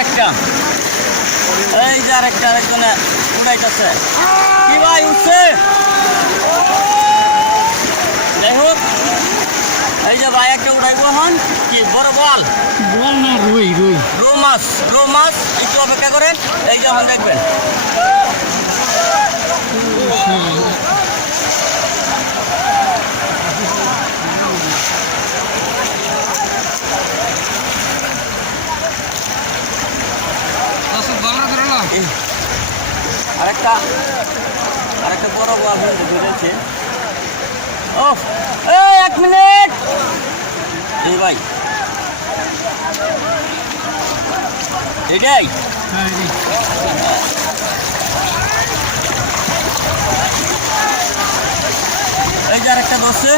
আরেকটা, এই যে আরেকটা, আরেকজনে উড়াইতেছে। কি ভাই উঠছে? যাই হোক, এই যে ভাই একটা উড়াইব হন। কি বড় বল? বল না, রুই রুই। রৌ মাছ, রৌ মাছ। একটু অপেক্ষা করেন, এই যে এখন দেখবেন। আরেকটা আরেকটা বড় বল ধরেছে। ও এই 1 মিনিট। এই ভাই এটাই এই যে আরেকটা বসছে।